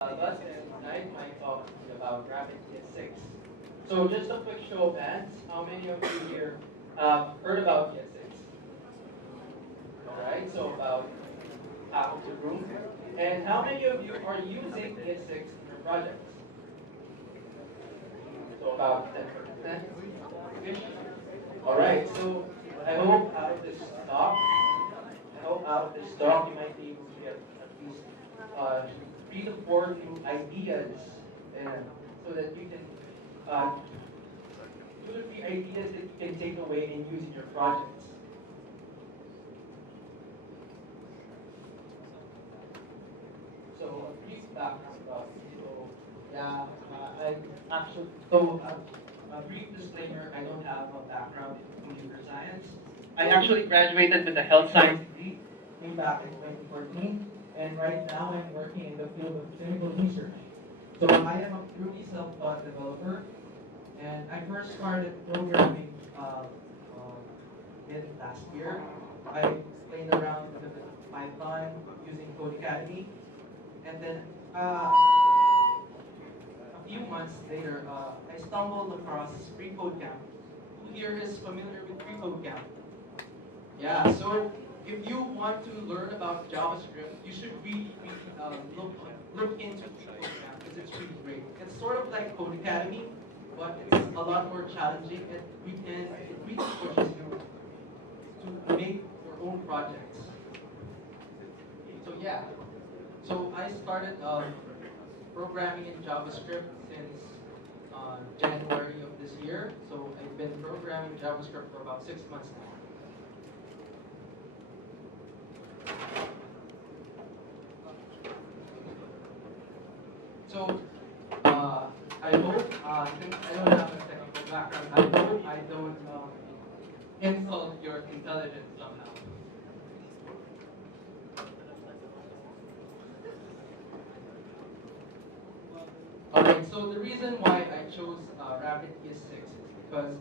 Balbas, and tonight my talk is about Rapid ES6. So just a quick show of hands. How many of you here have heard about ES6? Alright, so about half of the room. And how many of you are using ES6 in your projects? So about 10%-ish. Alright, so I hope out of this talk, you might be able to get at least uh, 3 to 4 new ideas, and so that you can 2 to 3 ideas that you can take away and use in your projects. So a brief background about me. So yeah, I actually a brief disclaimer: I don't have a background in computer science. I actually graduated with a health science degree way back in 2014, and right now I'm working in the field of clinical research. So I am a purely self-taught developer, and I first started programming mid last year. I played around with a bit of Python using Code Academy, and then a few months later, I stumbled across Free Code Camp. Who here is familiar with Free Code Camp? Yeah, so if you want to learn about JavaScript, you should really look into Free Code Camp because it's really great. It's sort of like Code Academy, but it's a lot more challenging, and it really pushes you to make your own projects. So yeah, so I started programming in JavaScript since January of this year. So I've been programming JavaScript for about 6 months now. So I hope, since I don't have a technical background, I hope I don't insult your intelligence somehow. Alright, so the reason why I chose Rapid ES6 is because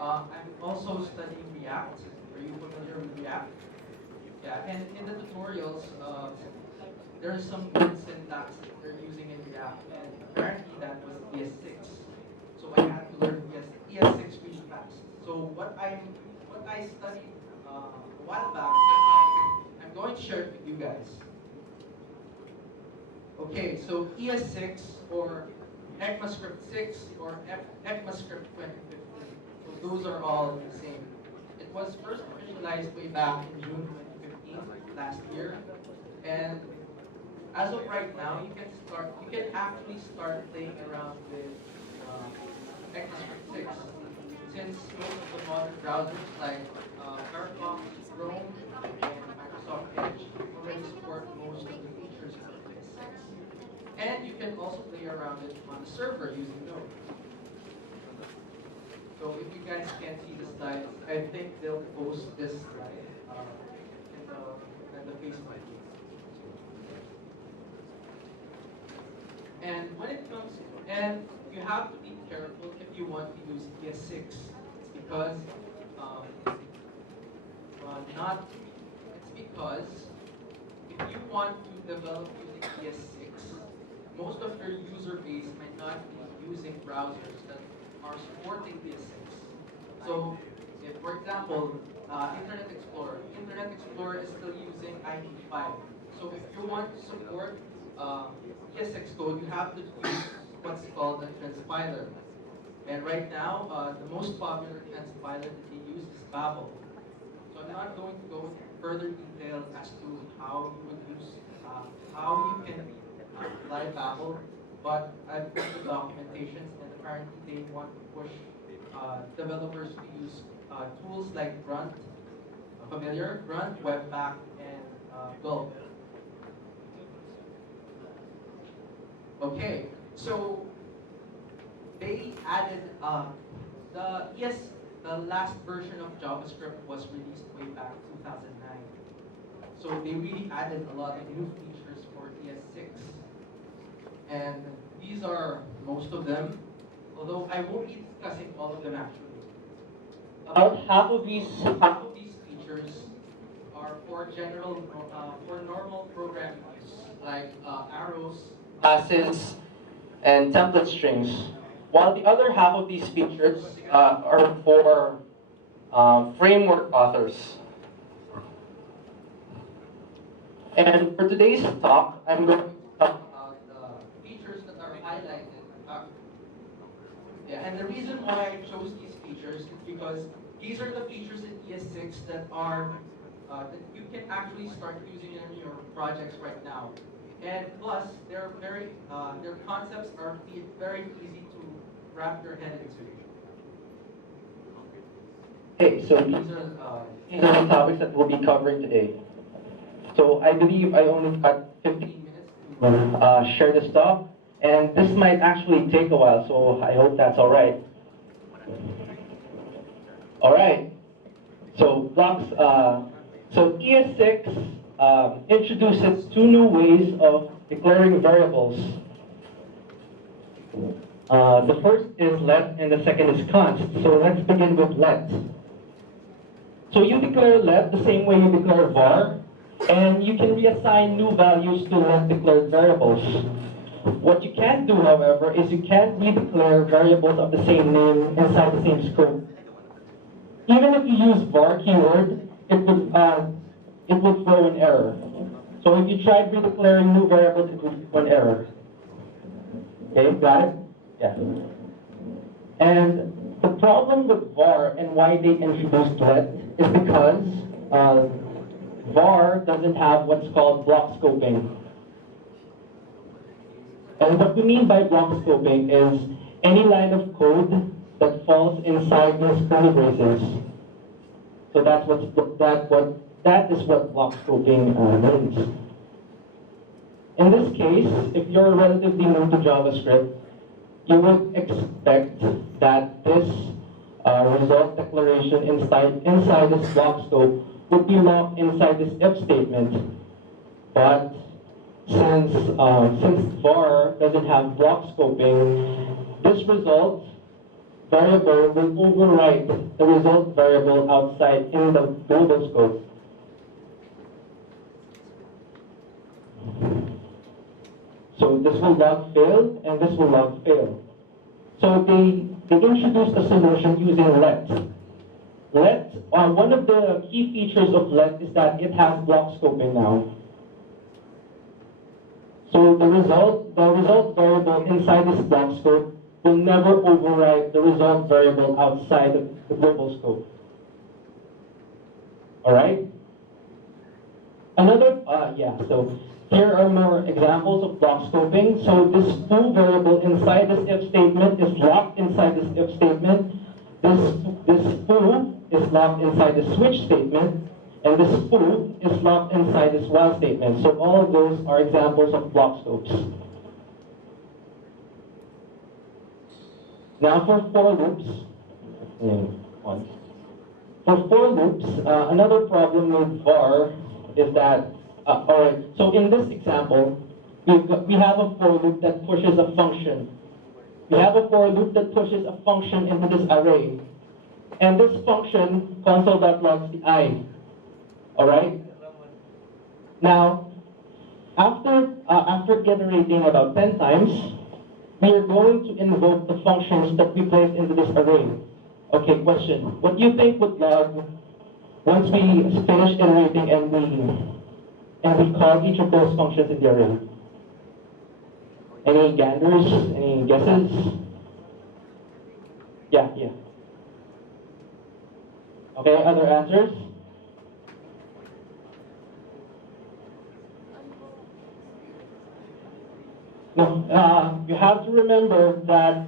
I'm also studying React. Are you familiar with React? Yeah, and in the tutorials, there's some good syntax that they're using in React, and apparently that was ES6. So I had to learn ES6 really fast. So what I studied a while back, I'm going to share it with you guys. Okay, so ES6 or ECMAScript 6 or ECMAScript 2015. So those are all the same. It was first officialized way back in June 2015, last year, and as of right now, you can actually start playing around with ECMAScript 6, since most of the modern browsers like Firefox, Chrome, and Microsoft Edge already support most of the features of ES6. And you can also play around it on the server using Node. So if you guys can't see the slides, I think they'll post this slide in the Facebook. And when it comes, and you have to be careful if you want to use ES6. It's because, not, it's because if you want to develop using ES6, most of your user base might not be using browsers that are supporting ES6. So, if for example, Internet Explorer is still using IP5. So if you want to support ES6 code, you have to use what's called a transpiler. And right now, the most popular transpiler that they use is Babel. So I'm not going to go into further detail as to how you would use, how you can apply Babel, but I've read the documentations, and apparently they want to push developers to use tools like Grunt, familiar, Grunt, Webpack, and Gulp. Okay, so they added the last version of JavaScript was released way back 2009. So they really added a lot of new features for ES6, and these are most of them. Although I won't be discussing all of them actually. About half of these features are for normal programming use, like arrows, classes, and template strings, while the other half of these features are for framework authors. And for today's talk, I'm going to talk about the features that are highlighted. Yeah, and the reason why I chose these features is because these are the features in ES6 that are that you can actually start using in your projects right now. And plus, their concepts are very easy to wrap your head into. Okay, so these are the topics that we'll be covering today. So I believe I only got 15 minutes to share this stuff, and this might actually take a while, so I hope that's all right. All right. So so ES6 introduces two new ways of declaring variables. The first is let, and the second is const. So let's begin with let. So you declare let the same way you declare var, and you can reassign new values to let declared variables. What you can't do, however, is you can't redeclare variables of the same name inside the same scope. Even if you use var keyword, it would throw an error. So if you tried redeclaring new variables, it would throw an error. Okay, got it? Yeah. And the problem with var and why they introduced let is because var doesn't have what's called block scoping. And what we mean by block scoping is any line of code that falls inside these curly braces. So that is what block scoping means. In this case, if you're relatively new to JavaScript, you would expect that this result declaration inside this block scope would be locked inside this if statement. But since var doesn't have block scoping, this result variable will overwrite the result variable outside in the global scope. So this will log failed and this will log fail. So they introduced a solution using let. One of the key features of let is that it has block scoping now. So the result variable inside this block scope will never override the result variable outside of the global scope. All right? So here are more examples of block scoping. So this foo variable inside this if statement is locked inside this if statement. This foo is locked inside the switch statement. And this foo is locked inside this while statement. So all of those are examples of block scopes. Now for for loops. For for loops, another problem with var is that, alright, so in this example, we have a for loop that pushes a function. We have a for loop that pushes a function into this array. And this function console.logs the I. Alright? Now, after iterating about 10 times, we are going to invoke the functions that we placed into this array. Okay, question. What do you think would log once we finish iterating and we call each of those functions in the array? Any ganders? Any guesses? Yeah. Okay, other answers? No, you have to remember that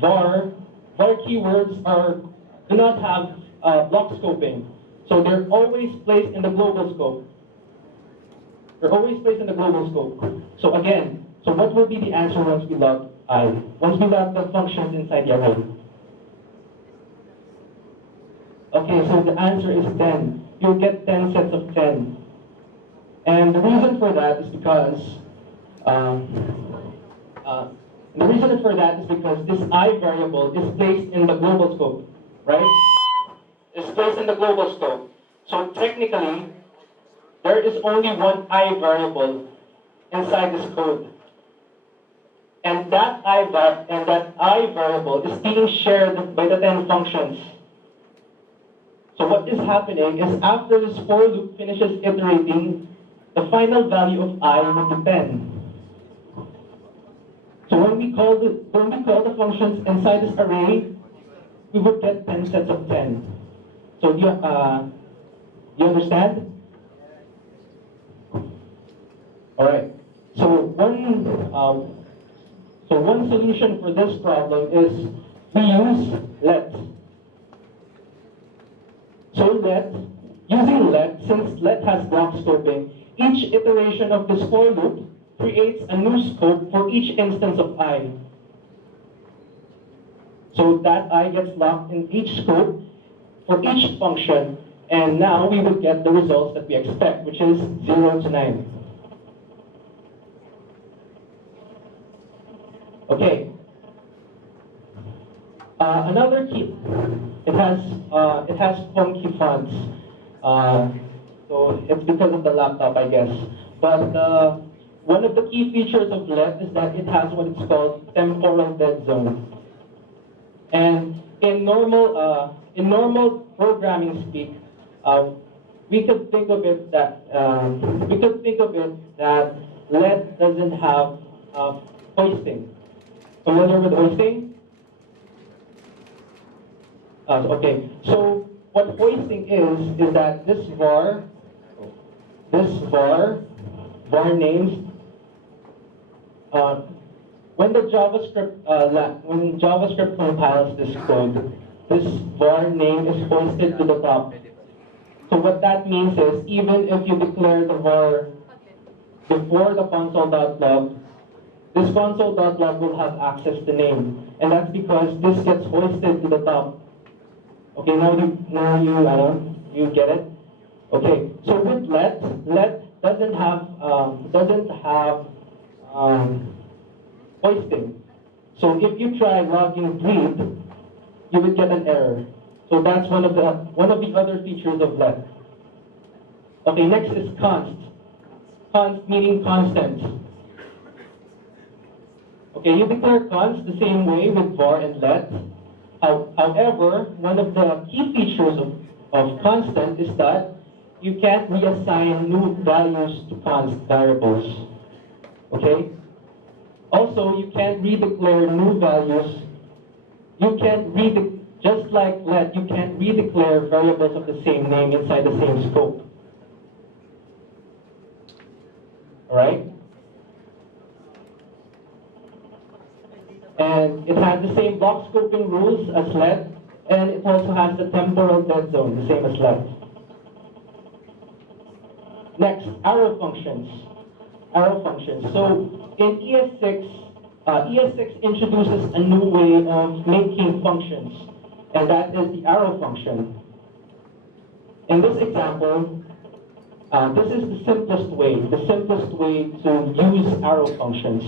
var keywords do not have block scoping, so they're always placed in the global scope. So again, so what will be the answer once we log I? Once we log the functions inside the array? Okay, so the answer is 10. You'll get 10 sets of 10. And the reason for that is because this I variable is placed in the global scope, right? It's placed in the global scope. So technically, there is only one I variable inside this code. And that I variable is being shared by the 10 functions. So what is happening is after this for loop finishes iterating, the final value of I will be 10. So when we call the functions inside this array, we would get 10 sets of 10. So do you understand? All right. So one solution for this problem is we use let. So using let, since let has block scoping, each iteration of this for loop creates a new scope for each instance of I. So that I gets locked in each scope for each function, and now we would get the results that we expect, which is 0 to 9. Okay. Another key, it has funky fonts. So it's because of the laptop, I guess. But one of the key features of let is that it has what it's called temporal dead zone. And in normal programming speak, we could think of it that let doesn't have hoisting. Familiar with hoisting? Okay. So what hoisting is that this var names. When JavaScript compiles this code, this var name is hoisted to the top. So what that means is even if you declare the var before the console.log, this console.log will have access to name, and that's because this gets hoisted to the top. Okay, now you get it. Okay, so with let doesn't have hoisting. So if you try logging breathe, you would get an error. So that's one of the other features of let. Okay, next is const. Const meaning constant. Okay, you declare const the same way with var and let. However, one of the key features of constant is that you can't reassign new values to const variables. Okay? Also, you can't redeclare new values. You can't just like let, you can't redeclare variables of the same name inside the same scope. Alright? And it has the same block scoping rules as let, and it also has the temporal dead zone, the same as let. Next, arrow functions. Arrow functions. So in ES6 introduces a new way of making functions, and that is the arrow function. In this example, this is the simplest way to use arrow functions.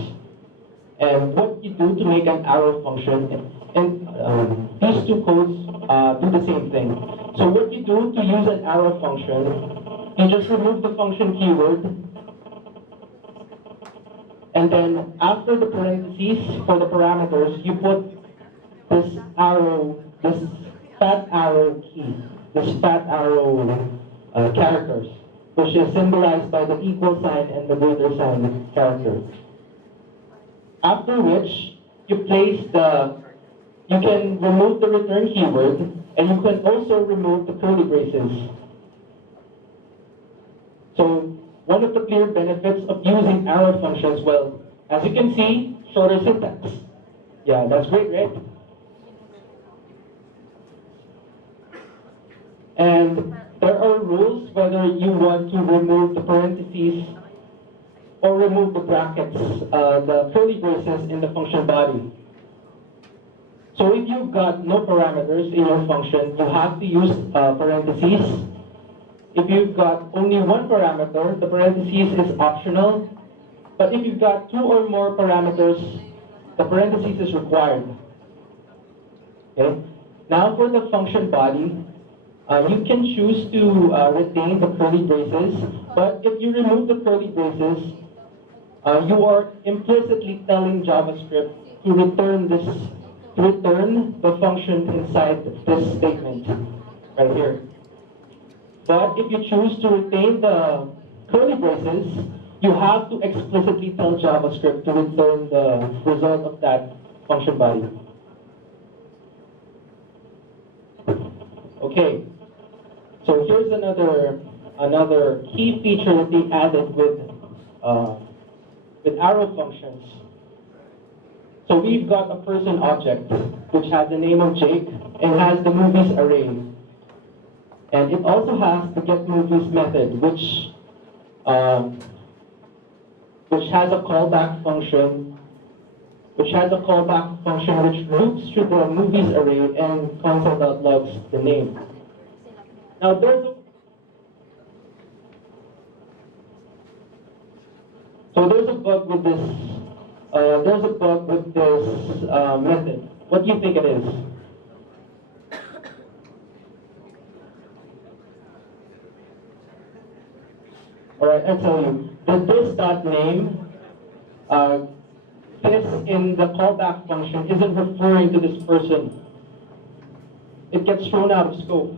And what you do to make an arrow function, and these two codes do the same thing. So what you do to use an arrow function, you just remove the function keyword, and then after the parentheses for the parameters, you put this arrow, this fat arrow key, this fat arrow characters, which is symbolized by the equal sign and the greater sign character. After which, you can remove the return keyword, and you can also remove the curly braces. So, one of the clear benefits of using arrow functions, well, as you can see, shorter syntax. Yeah, that's great, right? And there are rules whether you want to remove the parentheses or remove the brackets, the curly braces in the function body. So if you've got no parameters in your function, you have to use parentheses. If you've got only one parameter, the parentheses is optional. But if you've got two or more parameters, the parentheses is required. Okay? Now for the function body, You can choose to retain the curly braces, but if you remove the curly braces, you are implicitly telling JavaScript to return the function inside this statement right here. But if you choose to retain the curly braces, you have to explicitly tell JavaScript to return the result of that function body. Okay, so here's another key feature that they added with arrow functions. So we've got a person object which has the name of Jake and has the movies array. And it also has the getMovies method, which has a callback function, which loops through the movies array and console.logs the name. Now there's a bug with this. There's a bug with this method. What do you think it is? All right, I'll tell you. The this.name, this in the callback function isn't referring to this person. It gets thrown out of scope.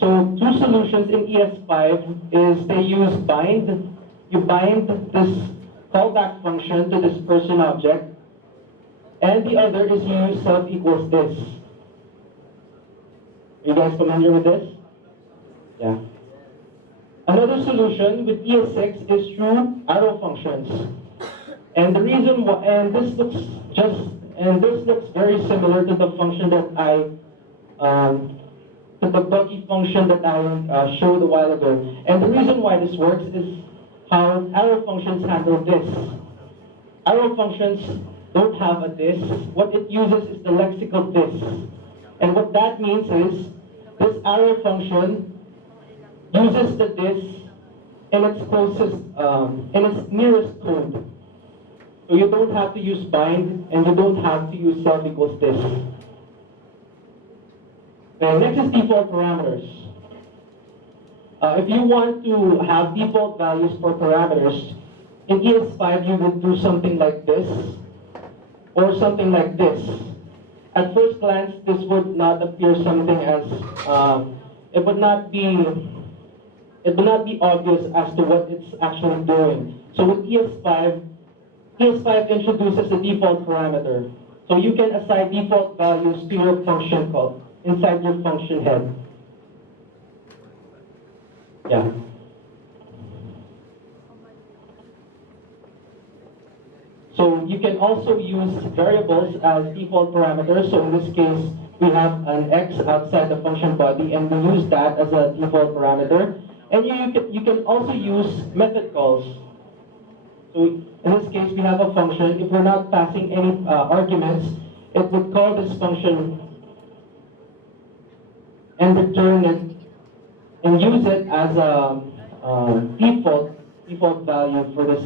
So two solutions in ES5 is they use bind. You bind this callback function to this person object, and the other is you use self equals this. Are you guys familiar with this? Yeah. Another solution with ES6 is through arrow functions. And the reason why, and this looks very similar to the function that to the buggy function that I showed a while ago. And the reason why this works is how arrow functions handle this. Arrow functions don't have a this. What it uses is the lexical this. And what that means is this arrow function uses the this in its closest, in its nearest code. So you don't have to use bind, and you don't have to use self equals this. And next is default parameters. If you want to have default values for parameters, in ES5 you would do something like this, or something like this. At first glance, this would not appear something as, it would not be obvious as to what it's actually doing. So with ES5 introduces a default parameter. So you can assign default values to your function call inside your function head. Yeah. So you can also use variables as default parameters. So in this case, we have an x outside the function body, and we use that as a default parameter. And you can also use method calls. So in this case, we have a function. If we're not passing any arguments, it would call this function and return it and use it as a default value for this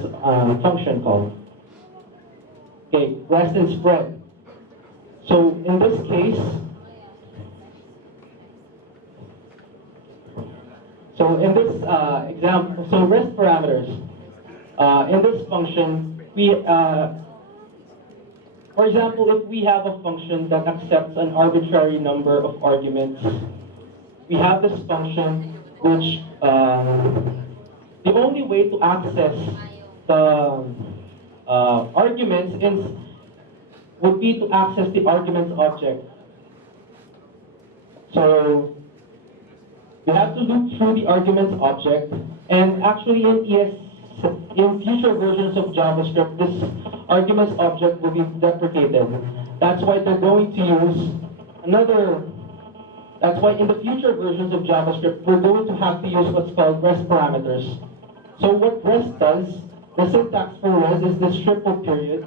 function call. Okay, rest and spread. So in this case, so in this example, so rest parameters. In this function, we, for example, if we have a function that accepts an arbitrary number of arguments, we have this function which the only way to access the arguments would be to access the arguments object. So we have to loop through the arguments object, and actually in future versions of JavaScript, this arguments object will be deprecated. That's why they're going to use that's why in the future versions of JavaScript, we're going to have to use what's called rest parameters. So what rest does, the syntax for rest is this triple period.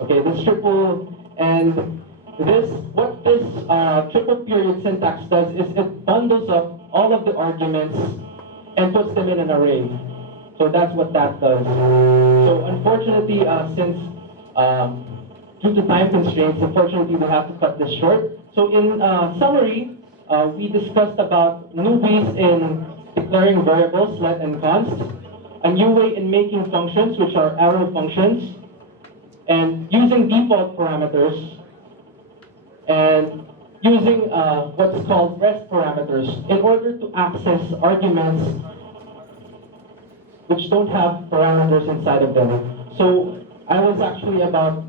Okay, this triple, and what this triple period syntax does is it bundles up all of the arguments and puts them in an array. So that's what that does. So unfortunately, since due to time constraints, unfortunately, we have to cut this short. So in summary, we discussed about new ways in declaring variables, let and const, a new way in making functions, which are arrow functions, and using default parameters, and using what's called rest parameters in order to access arguments which don't have parameters inside of them. So I was actually about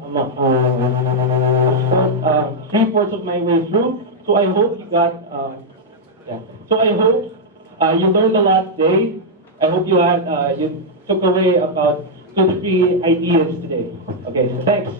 3/4 of my way through. So I hope you got, yeah. So I hope you learned a lot today. I hope you had, you took away about 2 to 3 ideas today. Okay, so thanks.